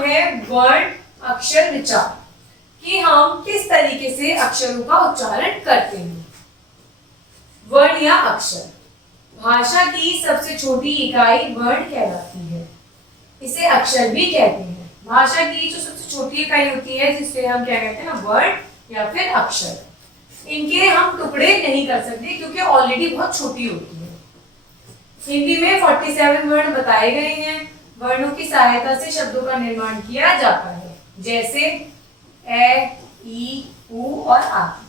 नाम है वर्ण अक्षर विचार, कि हम किस तरीके से अक्षरों का उच्चारण करते हैं। वर्ण या अक्षर भाषा की सबसे छोटी इकाई वर्ण कहलाती है, इसे अक्षर भी कहते हैं। भाषा की जो सबसे छोटी इकाई होती है जिससे हम क्या कहते हैं, वर्ण या फिर अक्षर। इनके हम टुकड़े नहीं कर सकते क्योंकि ऑलरेडी बहुत छोटी होती है। हिंदी में 47 वर्ण बताए गए हैं। वर्णों की सहायता से शब्दों का निर्माण किया जाता है, जैसे ए, ई, उ और आदि।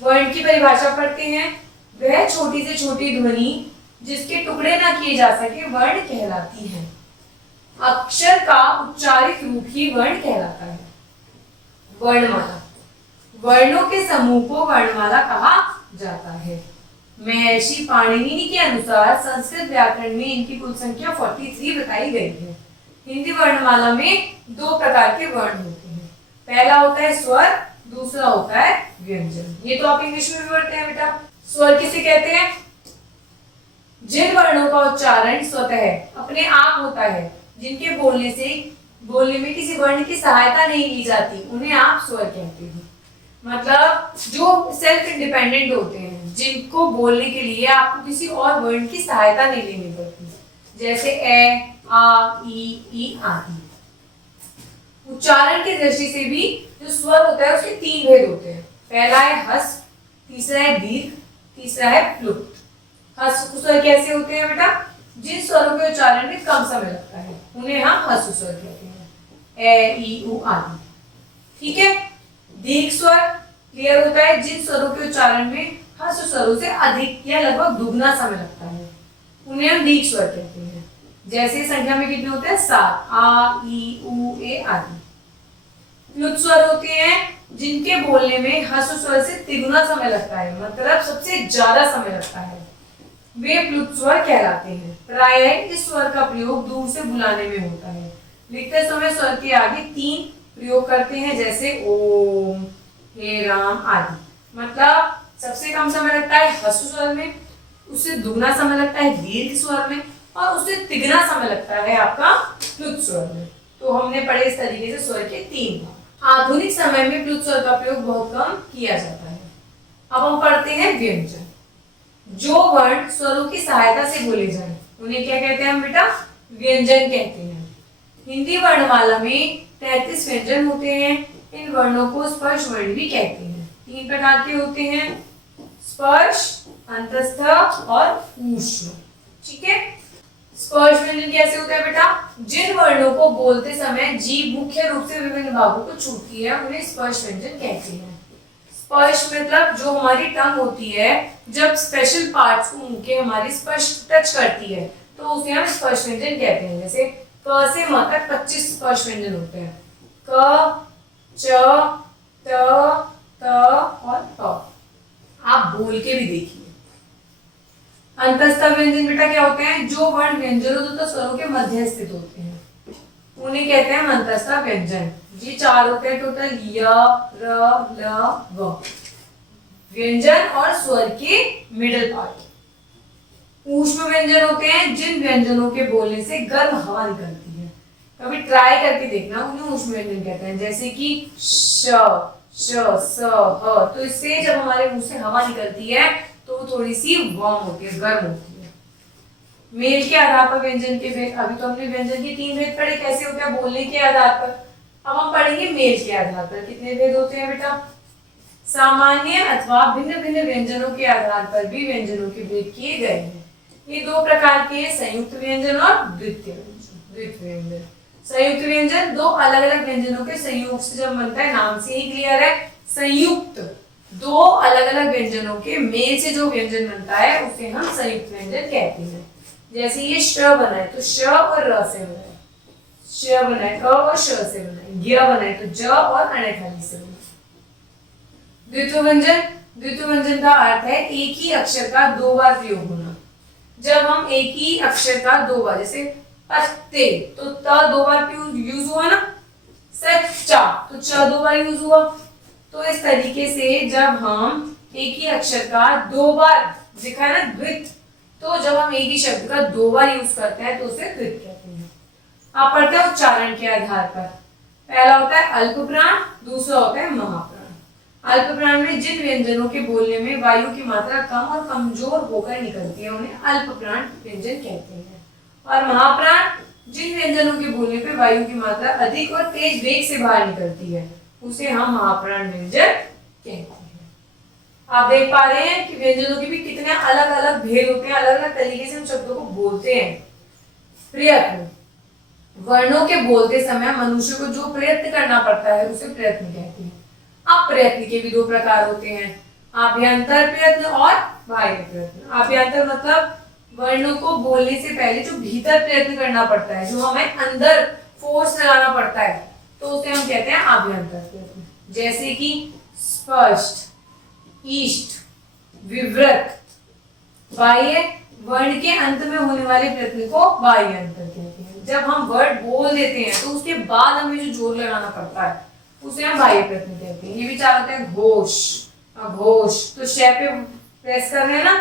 वर्ण की परिभाषा पढ़ते हैं। वह छोटी से छोटी ध्वनि जिसके टुकड़े ना किए जा सके वर्ण कहलाती है। अक्षर का उच्चारित रूप ही वर्ण कहलाता है। वर्णमाला वर्णों के समूह को वर्णमाला कहा जाता है। महर्षि पाणिनि के अनुसार संस्कृत व्याकरण में इनकी कुल संख्या 43 बताई गई है। हिंदी वर्णमाला में दो प्रकार के वर्ण होते हैं। पहला होता है स्वर, दूसरा होता है व्यंजन। ये तो आप इंग्लिश में भी पढ़ते हैं बेटा। स्वर किसे कहते हैं? जिन वर्णों का उच्चारण स्वतः अपने आप होता है, जिनके बोलने में किसी वर्ण की सहायता नहीं ली जाती, उन्हें आप स्वर कहते हैं। मतलब जो सेल्फ इंडिपेंडेंट होते हैं, जिनको बोलने के लिए आपको किसी और वर्ण की सहायता नहीं लेनी पड़ती, जैसे ए, आ, ई आदि। उच्चारण की दृष्टि से भी जो स्वर होता है उसके तीन भेद होते हैं। पहला है ह्रस्व, तीसरा है दीर्घ, तीसरा है प्लुप्त। ह्रस्व स्वर कैसे होते हैं बेटा? जिन स्वरों के उच्चारण में कम समय लगता है उन्हें हम ह्रस्व स्वर कहते हैं, ए, ई, उ आदि। ठीक है। दीर्घ स्वर क्लियर होता है जिन स्वरों के उच्चारण में ह्रस्व स्वरों से अधिक या लगभग दुगना समय लगता है, उन्हें हम दीर्घ स्वर कहते हैं। जैसे संख्या में कितने होते हैं? 7, आ, ई, उ, ए आदि। प्लुत स्वर होते हैं जिनके बोलने में ह्रस्व स्वर से तिगुना समय लगता है, मतलब सबसे ज्यादा समय लगता है, वे प्लुत स्वर कहलाते हैं। प्रायः इस स्वर का प्रयोग दूर से बुलाने में होता है। लिखते समय स्वर के आगे 3 प्रयोग करते हैं, जैसे ओम, हे राम आदि। मतलब सबसे कम समय लगता है ह्रस्व स्वर में, उससे दुगना समय लगता है दीर्घ स्वर में, और उससे तिगना समय लगता है आपका प्लुत स्वर में। तो हमने पढ़े इस तरीके से स्वर के 3 भाग। आधुनिक समय में प्लुत स्वर का प्रयोग बहुत कम किया जाता है। अब हम पढ़ते हैं व्यंजन। जो वर्ण स्वरों की सहायता से बोले जाएं, उन्हें क्या कहते हैं हम बेटा? व्यंजन कहते हैं। हिंदी वर्णमाला में 33 व्यंजन होते हैं। इन वर्णों को स्पर्श वर्ण भी कहते हैं। 3 प्रकार के होते हैं, स्पर्श, अंतस्थ और ऊष्म। ठीक है। स्पर्श व्यंजन कैसे होता है बेटा? जिन वर्णों को बोलते समय जीभ मुख्य रूप से विभिन्न भागों को छूती है, उन्हें स्पर्श व्यंजन कहते हैं। स्पर्श मतलब जो हमारी टंग होती है, जब स्पेशल पार्ट्स को मुंह के हमारी स्पर्श टच करती है, तो उसे हम स्पर्श व्यंजन कहते हैं। जैसे क से म तक 25 स्पर्श व्यंजन होते हैं। क, च, त, और प। आप बोल के भी देखिए। अंतस्थ व्यंजन बेटा क्या होते हैं? जो वर्ण व्यंजनों तथा स्वरों के मध्य स्थित होते हैं, उन्हें कहते हैं अंतस्थ व्यंजन। ये 4 होते हैं टोटल, य, र, ल, व। व्यंजन और स्वर के मिडिल पार्ट। ऊष्म व्यंजन होते हैं जिन व्यंजनों के बोलने से गर्म हवा निकलती है। कभी ट्राई करके देखना, उन्हें ऊष्म व्यंजन कहते हैं। जैसे कि श, स, ह। तो इससे जब हमारे मुंह से हवा निकलती है तो थोड़ी सी वार्म होती है, गर्म होती है। मेल के आधार पर व्यंजन के भेद। अभी तो हमने व्यंजन के 3 भेद पढ़े, कैसे होते हैं बोलने के आधार पर। अब हम पढ़ेंगे मेल के आधार पर। कितने भेद होते हैं बेटा? सामान्य अथवा भिन्न भिन्न व्यंजनों के आधार पर भी व्यंजनों के भेद किए गए हैं। ये 2 प्रकार के हैं, संयुक्त व्यंजन और द्वितीय व्यंजन। संयुक्त व्यंजन 2 अलग अलग व्यंजनों के संयोग से जब बनता है, नाम से ही क्लियर है। संयुक्त 2 अलग अलग व्यंजनों के मेल से जो व्यंजन बनता है उसे हम संयुक्त व्यंजन कहते हैं। जैसे ये श बना है तो श और र से बना है, श बना है अ और श से बना है, य बना है तो ज और अ से बना है। द्वितीय व्यंजन का अर्थ है एक ही अक्षर का 2 बार प्रयोग होना। जब हम एक ही अक्षर का 2 बार, जैसे पत्ते तो त 2 बार यूज हुआ ना, सच्चा तो च 2 बार यूज हुआ। तो इस तरीके से जब हम एक ही अक्षर का 2 बार, दिखा है ना द्वित, तो जब हम एक ही शब्द का 2 बार यूज करते हैं तो उसे द्वित कहते हैं। आप पढ़ते हैं उच्चारण के आधार पर। पहला होता है अल्प प्राण, दूसरा होता है महाप्राण। अल्प प्राण में जिन व्यंजनों के बोलने में वायु की मात्रा कम और कमजोर होकर निकलती है उन्हें अल्प प्राण व्यंजन कहते हैं। और महाप्राण जिन व्यंजनों के बोलने पे वायु की मात्रा अधिक और तेज वेग से बाहर निकलती है उसे हम महाप्राण व्यंजन कहते हैं। आप देख पा रहे हैं कि व्यंजनों के भी कितने अलग अलग भेद होते हैं, अलग अलग तरीके से हम शब्दों को बोलते हैं। प्रयत्न, वर्णों के बोलते समय मनुष्य को जो प्रयत्न करना पड़ता है उसे प्रयत्न कहते हैं। अब प्रयत्न के भी दो प्रकार होते हैं, आभ्यंतर प्रयत्न और बाह्य प्रयत्न। आभ्यंतर मतलब वर्णों को बोलने से पहले जो भीतर प्रयत्न करना पड़ता है, जो हमें अंदर फोर्स लगाना पड़ता है, तो उसे हम कहते हैं आभ्यंतर प्रयत्न। जैसे कि स्पष्ट, इष्ट, विवृत। बाह्य वर्ण के अंत में होने वाले प्रयत्न को बाह्य अंतर कहते हैं। जब हम वर्ड बोल देते हैं तो उसके बाद हमें जो जोर लगाना पड़ता है उसे हम बाह्य प्रयत्न कहते हैं। ये भी चाह होता है घोष, अघोष, तो श पे प्रेस कर रहे हैं ना,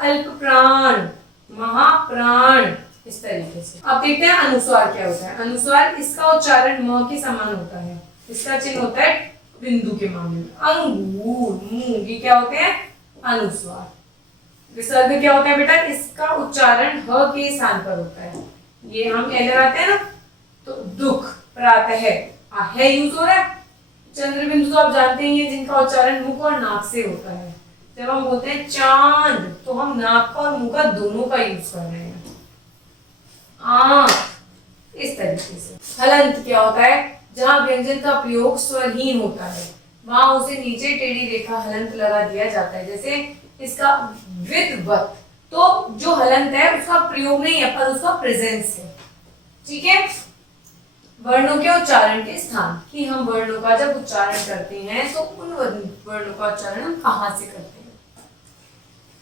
अल्प प्राण, महाप्राण, इस तरीके से। अब देखते हैं अनुस्वार क्या होता है। अनुस्वार, इसका उच्चारण म के समान होता है, इसका चिन्ह होता है बिंदु के मामले में। अंगूर, मुंह, ये क्या होते हैं अनुस्वार। विसर्ग क्या होता है बेटा, इसका उच्चारण ह के स्थान पर होता है। ये हम ए लगाते हैं ना, तो दुख, प्रातः, है यूज हो रहा है। चंद्र बिंदु तो आप जानते ही हैं जिनका उच्चारण मुख और नाक से होता है। जब हम बोलते हैं चांद तो हम नाक का और मुंह का दोनों का यूज कर रहे हैं। आंख, इस तरीके से। हलंत क्या होता है, जहां व्यंजन का प्रयोग स्वरहीन होता है वहां उसे नीचे टेढ़ी रेखा हलंत लगा दिया जाता है। जैसे इसका विदवत, तो जो हलंत है उसका प्रयोग नहीं है पर उसका प्रेजेंस है। ठीक है। वर्णों के उच्चारण के स्थान, कि हम वर्णों का जब उच्चारण करते हैं तो उन वर्णों का उच्चारण हम कहां से करते हैं।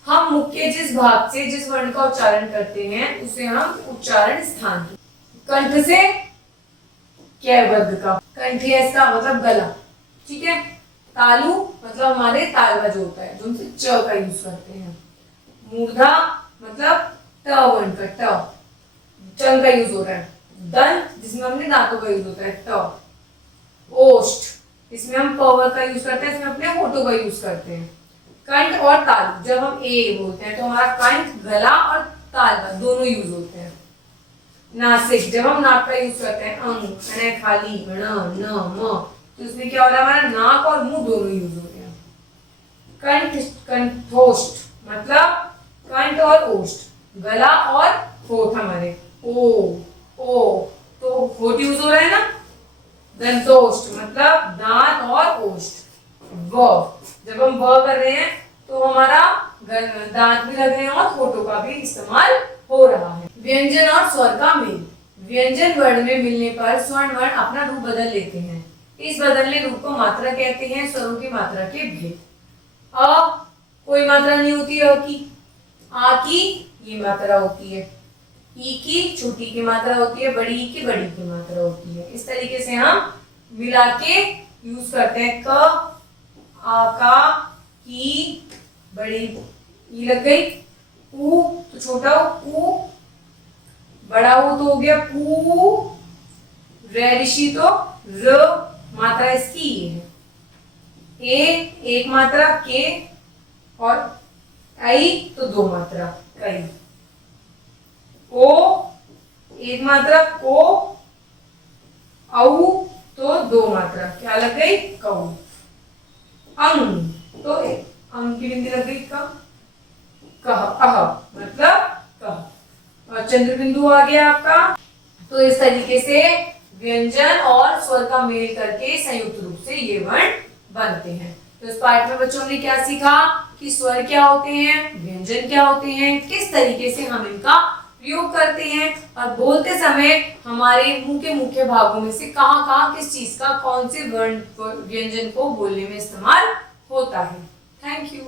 हम मुख के जिस भाग से जिस वर्ण का उच्चारण करते हैं उसे हम उच्चारण स्थान। कंठ से क्या वर्ग का, कंठियस का मतलब गला। ठीक है। तालु मतलब हमारे तालवा जो होता है, जो हम च का यूज करते हैं। मूर्धा मतलब ट वर्ण का, ट, चंग का यूज हो रहा है। दंत जिसमें हमने दांतों का यूज होता है, ट। ओष्ठ इसमें हम प का यूज करते हैं, इसमें अपने होठों का यूज करते हैं। कंठ और तालु, जब हम ए बोलते हैं तो हमारा कंठ, गला और तालवा दोनों यूज होते हैं। नासिक, जब हम नाक का यूज करते हैं, अंग, खाली, ण, न, म, तो इसमें क्या हो रहा है, हमारा नाक और मुंह दोनों यूज हो रहे हैं। कंठ, कंठोष्ठ मतलब कंठ और ओष्ठ, गला और होठ हमारे, ओ, तो होठ यूज हो रहा है ना। दंतोष्ठ मतलब दांत और ओष्ठ। व, जब हम व कर रहे हैं तो हमारा दांत भी लग रहे हैं और होठों का भी इस्तेमाल हो रहा है। व्यंजन और स्वर का मेल, व्यंजन वर्ण में मिलने पर स्वर्ण वर्ण अपना रूप बदल लेते हैं। इस बदलने रूप को मात्रा कहते हैं। स्वरों की मात्रा के भेद। अ कोई मात्रा नहीं होती है, अ की। आ की ये मात्रा होती है। ई की छोटी की मात्रा होती है, बड़ी की बड़ी की मात्रा होती है। इस तरीके से हम मिला के यूज करते हैं। क, आ, का, की, बड़ी ई लग गई। ऊ तो छोटा ऊ, बड़ा ऊ तो हो गया पू, ऋषि तो र, मात्रा इसकी ये है। ए एक मात्रा के, और आई तो दो मात्रा कई। ओ एक मात्रा को, औ तो दो मात्रा क्या लग गई, कऊ। अंग तो अंग की बिंदी लग गई क, कह, अह मतलब कह, और चंद्र बिंदु आ गया आपका। तो इस तरीके से व्यंजन और स्वर का मेल करके संयुक्त रूप से ये वर्ण बनते हैं। तो इस पाठ में बच्चों ने क्या सीखा कि स्वर क्या होते हैं, व्यंजन क्या होते हैं, किस तरीके से हम इनका प्रयोग करते हैं, और बोलते समय हमारे मुंह के मुख्य भागों में से कहाँ कहाँ किस चीज का कौन से वर्ण व्यंजन को बोलने में इस्तेमाल होता है। Thank you.